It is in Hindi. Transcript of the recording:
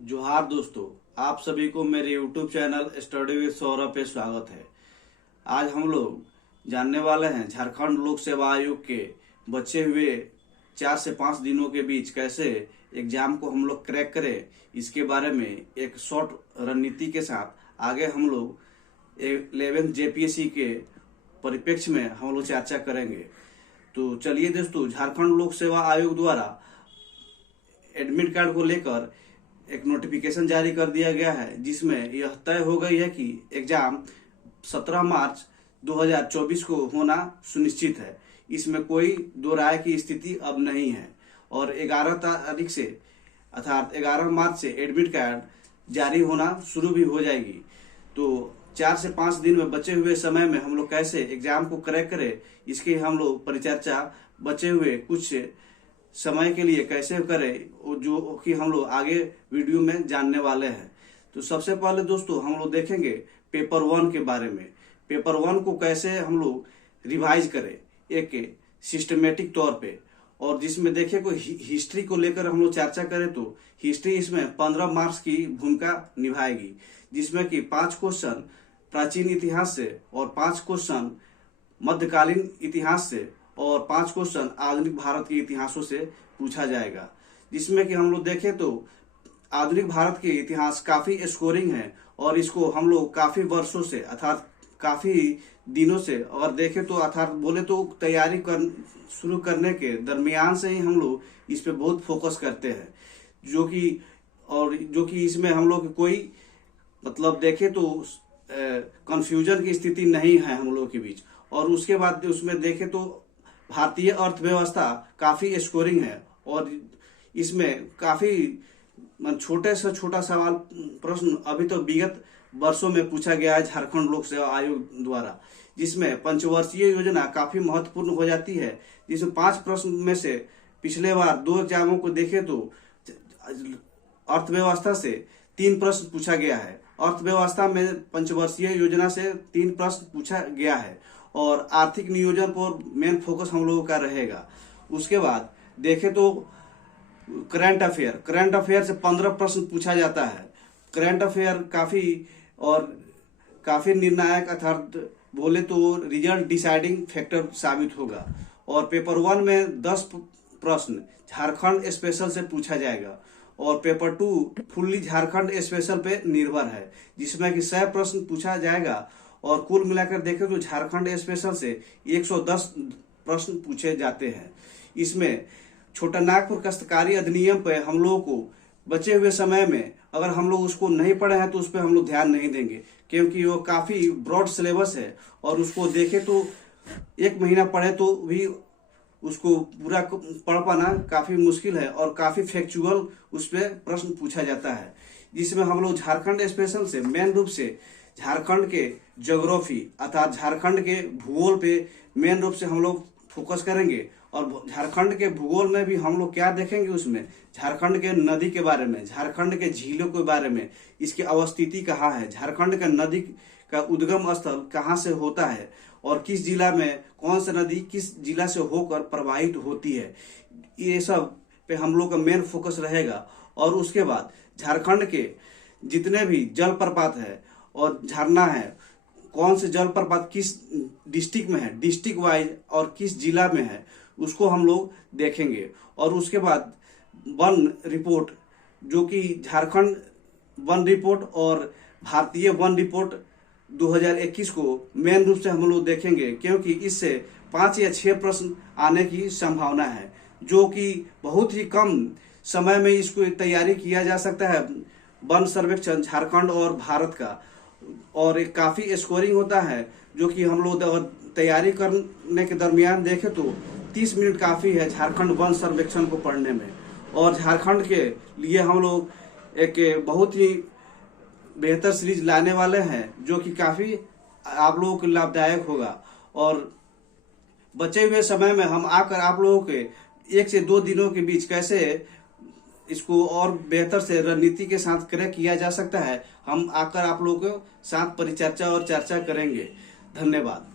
जोहार दोस्तों, आप सभी को मेरे YouTube channel study with Saurabh पे स्वागत है। आज हम लोग जानने वाले हैं झारखंड लोक सेवा आयोग के बचे हुए 4 से 5 दिनों के बीच कैसे एग्जाम को हम लोग क्रैक करें। इसके बारे में एक शॉर्ट रणनीति के साथ आगे हम लोग 11th JPSC के परिप्रेक्ष्य में हम लोग चर्चा करेंगे। तो चलिए दोस्तों, झारखंड लोक सेवा आयोग द्वारा एडमिट कार्ड को लेकर एक नोटिफिकेशन जारी कर दिया गया है, जिसमें यह तय हो गई है कि एग्जाम 17 मार्च 2024 को होना सुनिश्चित है। इसमें कोई दो राय की स्थिति अब नहीं है और 11 तारीख से अर्थात 11 मार्च से एडमिट कार्ड जारी होना शुरू भी हो जाएगी। तो 4 से 5 दिन में बचे हुए समय में हम लोग कैसे एग्जाम को क्रैक करें, इसकी हम लोग परिचर्चा बचे हुए कुछ समय के लिए कैसे करें, जो कि हम लोग आगे वीडियो में जानने वाले हैं। तो सबसे पहले दोस्तों हम लोग देखेंगे पेपर 1 के बारे में। पेपर 1 को कैसे हम लोग रिवाइज करें एक सिस्टमेटिक तौर पे, और जिसमें देखिए कोई हिस्ट्री को लेकर हम लोग चर्चा करें तो हिस्ट्री इसमें 15 मार्क्स की भूमिका निभाएगी, जिसमें कि 5 क्वेश्चन प्राचीन इतिहास से और 5 क्वेश्चन मध्यकालीन इतिहास से और 5 क्वेश्चन आधुनिक भारत के इतिहासों से पूछा जाएगा। जिसमें कि हम लोग देखें तो आधुनिक भारत के इतिहास काफी स्कोरिंग है और इसको हम लोग काफी वर्षों से अर्थात काफी दिनों से और देखें तो अर्थात बोले तो तैयारी शुरू करने के दरमियान से ही हम लोग इस पे बहुत फोकस करते हैं, जो कि इसमें हम लोग कोई मतलब देखें तो कंफ्यूजन की स्थिति नहीं है हम लोगों के बीच। और उसके बाद उसमें देखें तो भारतीय अर्थव्यवस्था काफी स्कोरिंग है और इसमें काफी छोटे से छोटा सवाल प्रश्न अभी तो विगत वर्षों में पूछा गया है झारखंड लोक सेवा आयोग द्वारा, जिसमें पंचवर्षीय योजना काफी महत्वपूर्ण हो जाती है। जिसमें 5 प्रश्न में से पिछले बार 2 एग्जामों को देखें तो अर्थव्यवस्था से 3 प्रश्न पूछा गया है। अर्थव्यवस्था में पंचवर्षीय योजना से 3 प्रश्न पूछा गया है और आर्थिक नियोजन पर मेन फोकस हम लोगों का रहेगा। उसके बाद देखें तो करंट अफेयर से 15 प्रश्न पूछा जाता है। करंट अफेयर काफी निर्णायक अर्थात बोले तो रिजल्ट डिसाइडिंग फैक्टर साबित होगा। और पेपर 1 में 10 प्रश्न झारखंड स्पेशल से पूछा जाएगा और पेपर 2 फुल्ली झारखंड स्पेशल पे निर्भर है, जिसमें कि 100 प्रश्न पूछा जाएगा और कुल मिलाकर देखें तो झारखंड स्पेशल से 110 प्रश्न पूछे जाते हैं। इसमें छोटा नागपुर काश्तकारी अधिनियम पे हम लोगों को बचे हुए समय में अगर हम लोग उसको नहीं पढ़े हैं तो उस पर हम लोग ध्यान नहीं देंगे, क्योंकि वो काफी ब्रॉड सिलेबस है और उसको देखें तो 1 महीना पढ़े तो भी उसको पूरा पढ़ पाना काफी मुश्किल है और काफी फैक्चुअल उस पर प्रश्न पूछा जाता है। जिसमें हम लोग झारखंड स्पेशल से मेन रूप से झारखंड के ज्योग्राफी अर्थात झारखंड के भूगोल पे मेन रूप से हम लोग फोकस करेंगे। और झारखंड के भूगोल में भी हम लोग क्या देखेंगे, उसमें झारखंड के नदी के बारे में, झारखंड के झीलों के बारे में, इसकी अवस्थिति कहाँ है, झारखंड का नदी का उद्गम स्थल कहाँ से होता है और किस जिला में कौन सी नदी किस जिला से होकर प्रवाहित होती है, ये सब पे हम लोग का मेन फोकस रहेगा। और उसके बाद झारखंड के जितने भी जलप्रपात है और झरना है, कौन से जलप्रपात किस डिस्ट्रिक्ट में है, डिस्ट्रिक्ट वाइज और किस जिला में है, उसको हम लोग देखेंगे। और उसके बाद वन रिपोर्ट, जो कि झारखंड वन रिपोर्ट और भारतीय वन रिपोर्ट 2021 को मेन रूप से हम लोग देखेंगे, क्योंकि इससे 5 या 6 प्रश्न आने की संभावना है, जो कि बहुत ही कम समय में इसको तैयारी किया जा सकता है। वन सर्वेक्षण झारखंड और भारत का और एक काफी स्कोरिंग होता है, जो कि हम लोग अगर तैयारी करने के दरमियान देखें तो 30 मिनट काफी है झारखंड वन सर्वेक्षण को पढ़ने में। और झारखंड के लिए हम लोग एक बहुत ही बेहतर सीरीज लाने वाले हैं, जो कि काफी आप लोगों को लाभदायक होगा। और बचे हुए समय में हम आकर आप लोगों के 1 से 2 दिनों के बीच कैसे इसको और बेहतर से रणनीति के साथ क्रैक किया जा सकता है, हम आकर आप लोगों के साथ परिचर्चा और चर्चा करेंगे। धन्यवाद।